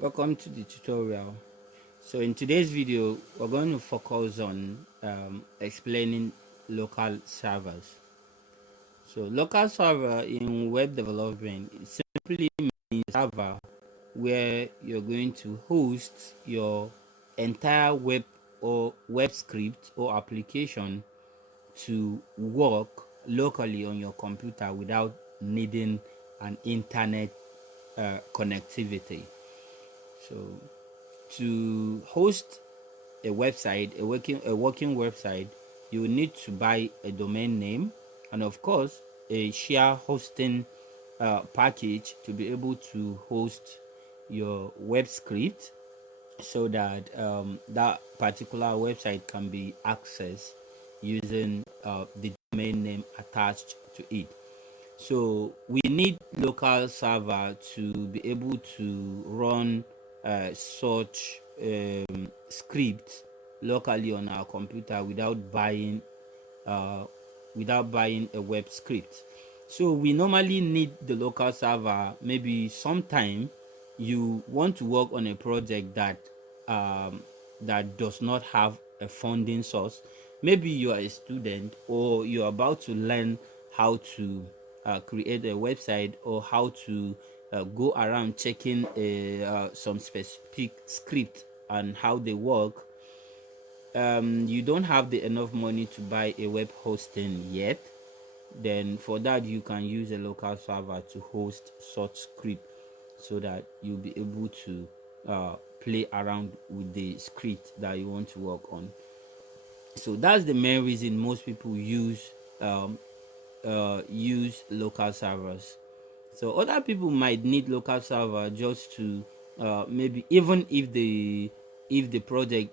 Welcome to the tutorial. So in today's video we're going to focus on explaining local servers. So local server in web development, it simply means server where you're going to host your entire web script or application to work locally on your computer without needing an internet connectivity. So to host a website, a working website, you need to buy a domain name and of course a share hosting package to be able to host your web script so that that particular website can be accessed using the domain name attached to it. So we need local server to be able to run such scripts locally on our computer uh, without buying a web script. So we normally need the local server. Maybe sometime you want to work on a project that does not have a funding source. Maybe you are a student or you're about to learn how to create a website or how to go around checking some specific script and how they work. You don't have the enough money to buy a web hosting yet. Then for that you can use a local server to host such script so that you'll be able to play around with the script that you want to work on. So that's the main reason most people use local servers. So other people might need local server just to maybe even if the project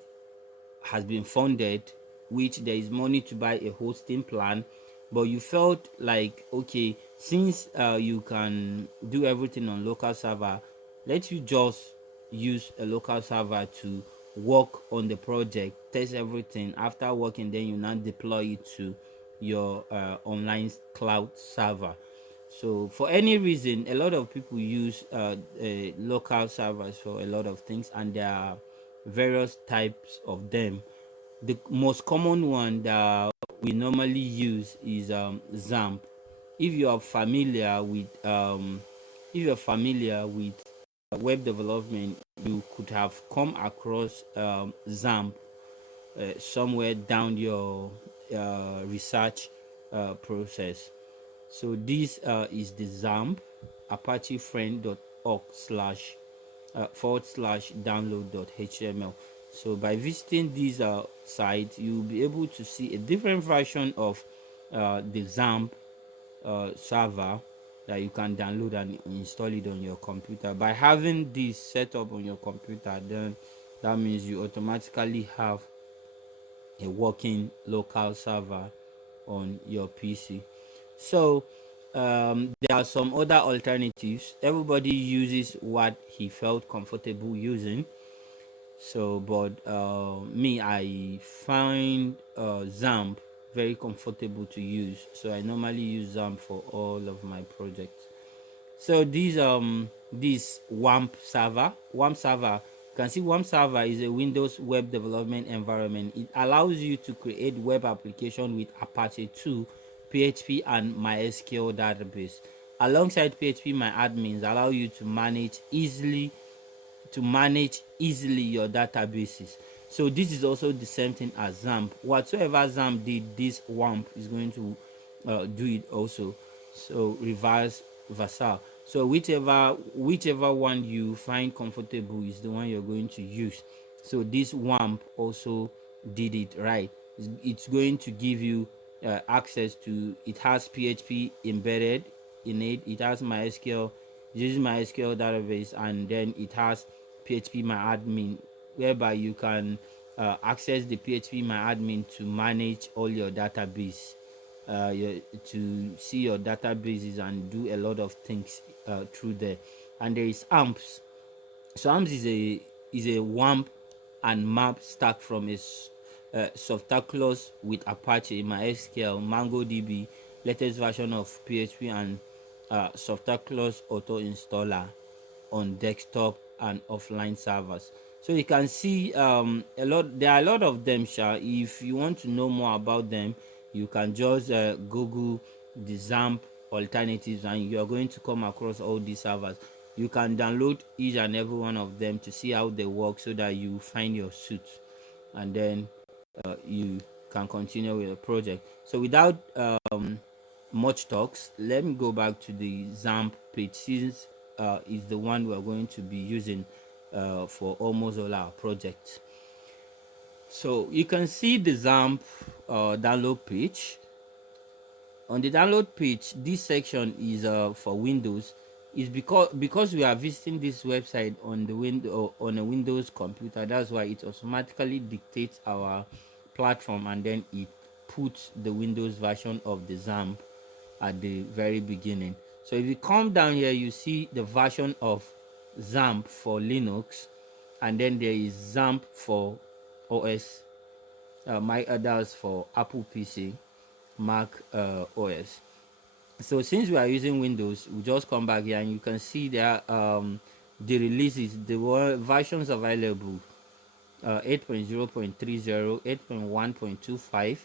has been funded, which there is money to buy a hosting plan, but you felt like, okay, since you can do everything on local server, let you just use a local server to work on the project, test everything. After working, then you now deploy it to your online cloud server. So for any reason, a lot of people use local servers for a lot of things, and there are various types of them. The most common one that we normally use is Xampp. If you are familiar with web development, you could have come across Xampp somewhere down your research process. So this is the Xampp apachefriend.org slash /download.html. So by visiting these sites, you'll be able to see a different version of the Xampp server that you can download and install it on your computer. By having this set up on your computer, then that means you automatically have a working local server on your PC. So there are some other alternatives. Everybody uses what he felt comfortable using. So but me, I find Xampp very comfortable to use, so I normally use Xampp for all of my projects. So this WAMP server, you can see WAMP server is a Windows web development environment. It allows you to create web application with Apache 2, PHP and MySQL database. Alongside PHP, my admins allow you to manage easily your databases. So this is also the same thing as Xampp. Whatsoever Xampp did, this WAMP is going to do it also. So reverse versa. So whichever one you find comfortable is the one you're going to use. So this WAMP also did it right. It's going to give you access to, it has PHP embedded in it. It has MySQL, uses MySQL database, and then it has PHP MyAdmin, whereby you can access the PHP MyAdmin to manage all your database, to see your databases and do a lot of things through there. And there is AMPS. So AMPS is a WAMP and map stack from a software clause with Apache, MySQL, MongoDB, latest version of PHP, and software clause auto installer on desktop and offline servers. So you can see there are a lot of them, sha. If you want to know more about them, you can just Google the Xampp alternatives, and you are going to come across all these servers. You can download each and every one of them to see how they work, so that you find your suit, and then you can continue with the project. So without much talks, let me go back to the Xampp page, since is the one we're going to be using for almost all our projects. So you can see the Xampp download page. On the download page, this section is for Windows. Is because we are visiting this website on the window on a Windows computer. That's why it automatically dictates our platform, and then it puts the Windows version of the Xampp at the very beginning. So if you come down here, you see the version of Xampp for Linux, and then there is Xampp for OS. That's for Apple PC, Mac OS. So since we are using Windows, we just come back here, and you can see there the releases, the versions available: 8.0.30, 8.1.25,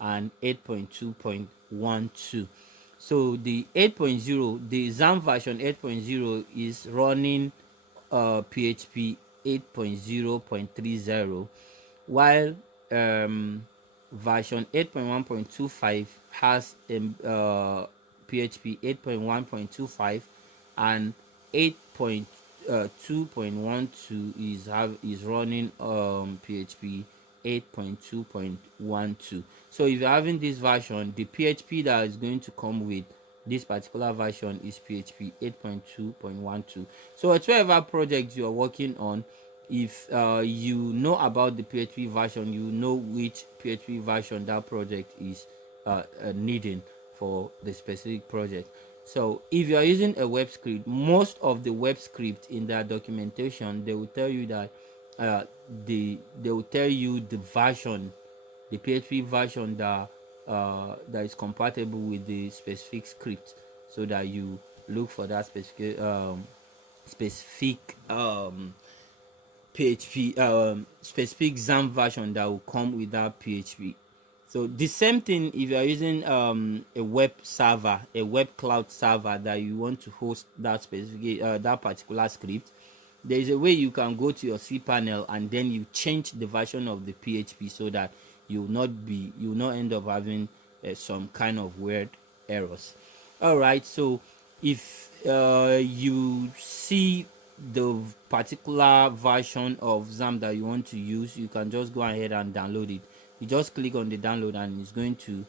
and 8.2.12. So the 8.0, the Xampp version 8.0 is running PHP 8.0.30, while version 8.1.25 has PHP 8.1.25, and 8.2.12 is running PHP 8.2.12. So if you're having this version, the PHP that is going to come with this particular version is PHP 8.2.12. So whatever project you are working on, if you know about the PHP version, you know which PHP version that project is needing for the specific project. So if you are using a web script, most of the web script in their documentation, they will tell you that they will tell you the version, the PHP version that that is compatible with the specific script, so that you look for that specific PHP specific Xampp version that will come with that PHP. So the same thing if you are using a web server, a web cloud server that you want to host that specific that particular script. There is a way you can go to your cPanel, and then you change the version of the PHP, so that you will not end up having some kind of weird errors. All right, so if you see the particular version of Xampp that you want to use, you can just go ahead and download it. You just click on the download, and it's going to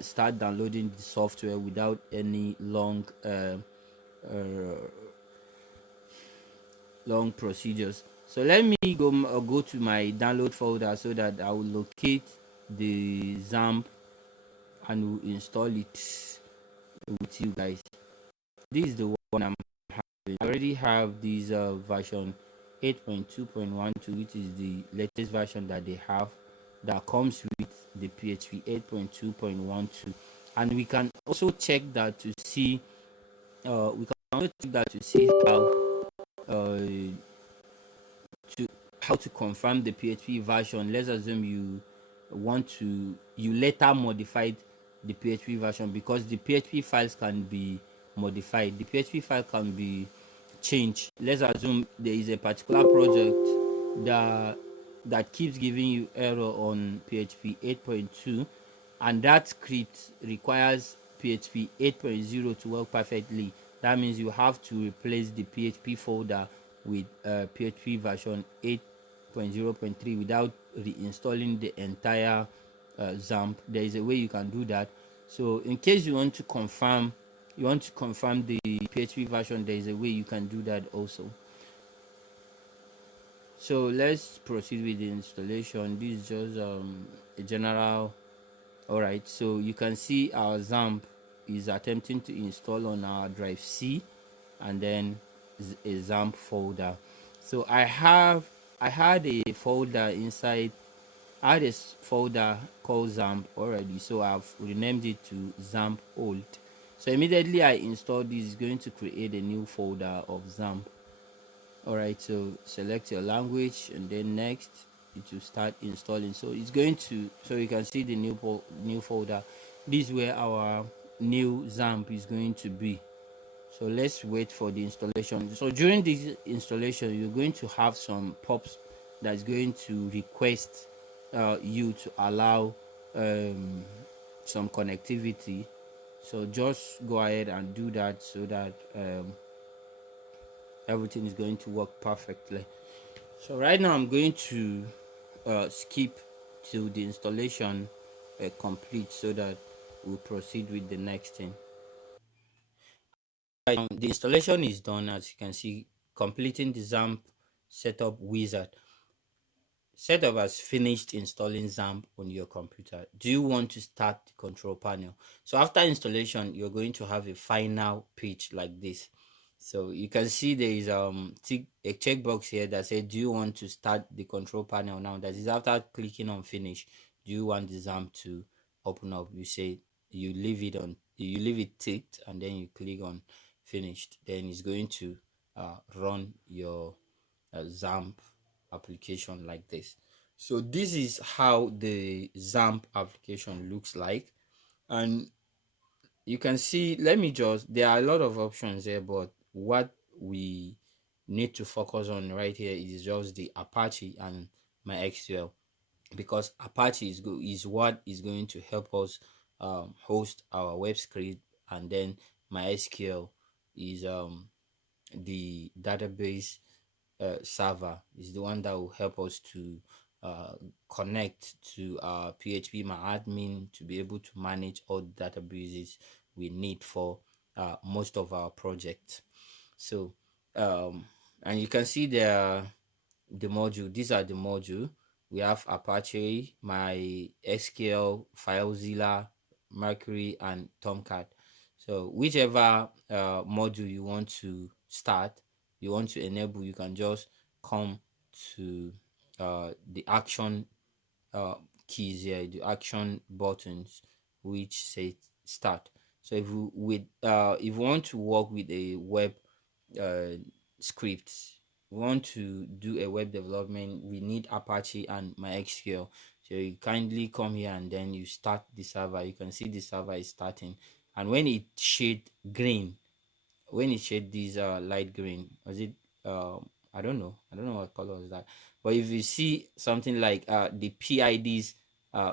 start downloading the software without any long procedures. So let me go to my download folder, so that I will locate the Xampp and will install it with you guys. This is the one I'm having. I already have this version 8.2.12, which is the latest version that they have, that comes with the PHP 8.2.12. And we can also check that to see uh, how to confirm the PHP version. Let's assume you later modified the PHP version, because the PHP files can be modified. The PHP file can be changed. Let's assume there is a particular project that keeps giving you error on PHP 8.2, and that script requires PHP 8.0 to work perfectly. That means you have to replace the PHP folder with PHP version 8.0.3 without reinstalling the entire Xampp. There is a way you can do that. So in case you want to confirm the PHP version, there is a way you can do that also. So let's proceed with the installation. This is just a general. All right, so you can see our Xampp is attempting to install on our drive C, and then a Xampp folder. So I had a folder inside. I had a folder called Xampp already, so I've renamed it to Xampp Old. So immediately I install this, it's going to create a new folder of Xampp. All right, so select your language and then next it will start installing. So it's going to, so you can see the new folder. This is where our new Xampp is going to be. So let's wait for the installation. So during this installation, you're going to have some pops that's going to request you to allow um, some connectivity. So just go ahead and do that so that everything is going to work perfectly. So right now I'm going to skip till the installation complete so that we'll proceed with the next thing. Right now, the installation is done, as you can see, completing the Xampp setup wizard. Setup has finished installing Xampp on your computer. Do you want to start the control panel? So after installation, you're going to have a final page like this. So you can see there is a checkbox here that says, do you want to start the control panel now? That is after clicking on finish. Do you want the Xampp to open up? You say you leave it on, you leave it ticked, and then you click on finished. Then it's going to run your Xampp application like this. So this is how the Xampp application looks like, and you can see, let me just, there are a lot of options here, but what we need to focus on right here is just the Apache and MySQL, because Apache is what is going to help us host our web script, and then MySQL is the database server, is the one that will help us to uh, connect to our PHP admin to be able to manage all the databases we need for most of our projects. So, and you can see the module. These are the module. We have Apache, MySQL, FileZilla, Mercury, and Tomcat. So whichever module you want to start, you want to enable, you can just come to the action keys here, the action buttons, which say start. So if you want to work with a web uh, script, we want to do a web development, we need Apache and MySQL. So you kindly come here and then you start the server. You can see the server is starting, and when it shade green, when it shade this light green, was it I don't know what color is that, but if you see something like the PIDs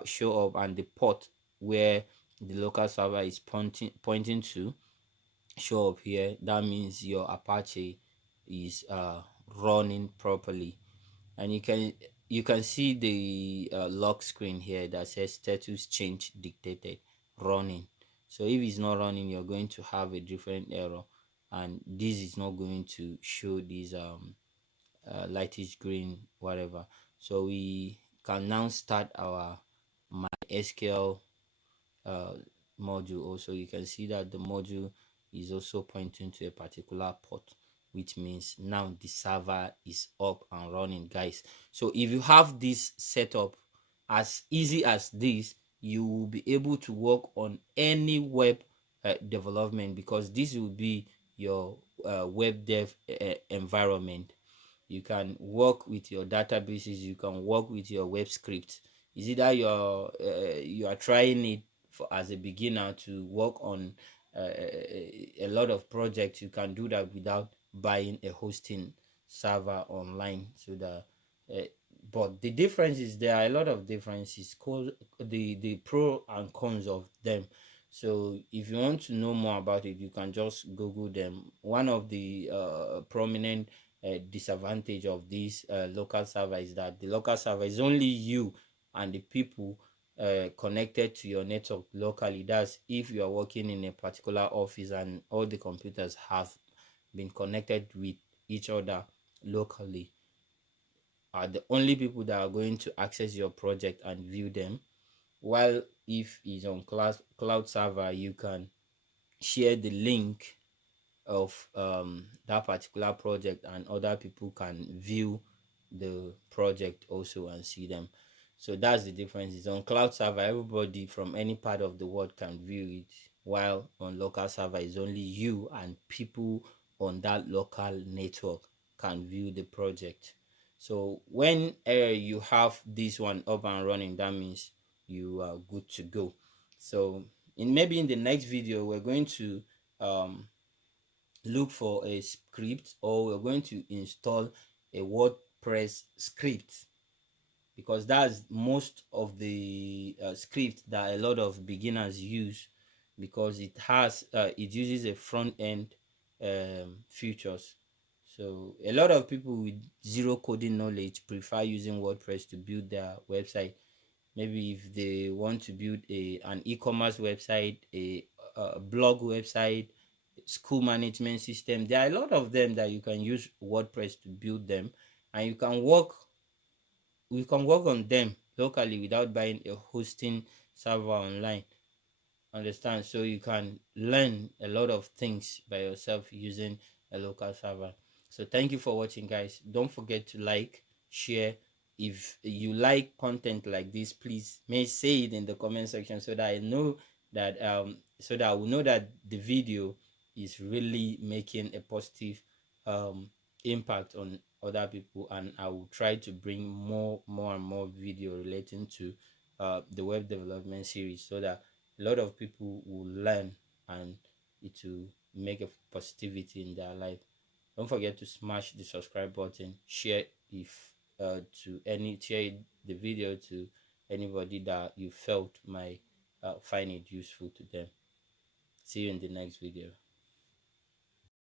show up and the port where the local server is pointing to show up here, that means your Apache is running properly. And you can see the lock screen here that says status change dictated running. So if it's not running, you're going to have a different error, and this is not going to show this lightish green whatever. So we can now start our MySQL uh, module. Also, you can see that the module is also pointing to a particular port, which means now the server is up and running, guys. So if you have this setup as easy as this, you will be able to work on any web development, because this will be your web dev environment. You can work with your databases, you can work with your web scripts. Is either you are trying it for as a beginner to work on a lot of projects, you can do that without buying a hosting server online. So that uh, but the difference is, there are a lot of differences called the pro and cons of them. So if you want to know more about it, you can just Google them. One of the prominent disadvantage of this local server is that the local server is only you and the people connected to your network locally. That's if you are working in a particular office and all the computers have been connected with each other locally, are the only people that are going to access your project and view them. While if it's on cloud server, you can share the link of that particular project, and other people can view the project also and see them. So that's the difference. Is on cloud server, everybody from any part of the world can view it, while on local server is only you and people on that local network can view the project. So when you have this one up and running, that means you are good to go. So maybe in the next video we're going to um, look for a script, or we're going to install a WordPress script, because that's most of the script that a lot of beginners use, because it uses a front end features. So a lot of people with zero coding knowledge prefer using WordPress to build their website. Maybe if they want to build an e-commerce website, a blog website, school management system, there are a lot of them that you can use WordPress to build them, and we can work on them locally without buying a hosting server online. Understand? So you can learn a lot of things by yourself using a local server. So thank you for watching, guys. Don't forget to like, share. If you like content like this, please may say it in the comment section, so that I know that so that I will know that the video is really making a positive impact on other people, and I will try to bring more and more video relating to the web development series, so that a lot of people will learn and it will make a positivity in their life. Don't forget to smash the subscribe button, share if share the video to anybody that you felt might find it useful to them. See you in the next video.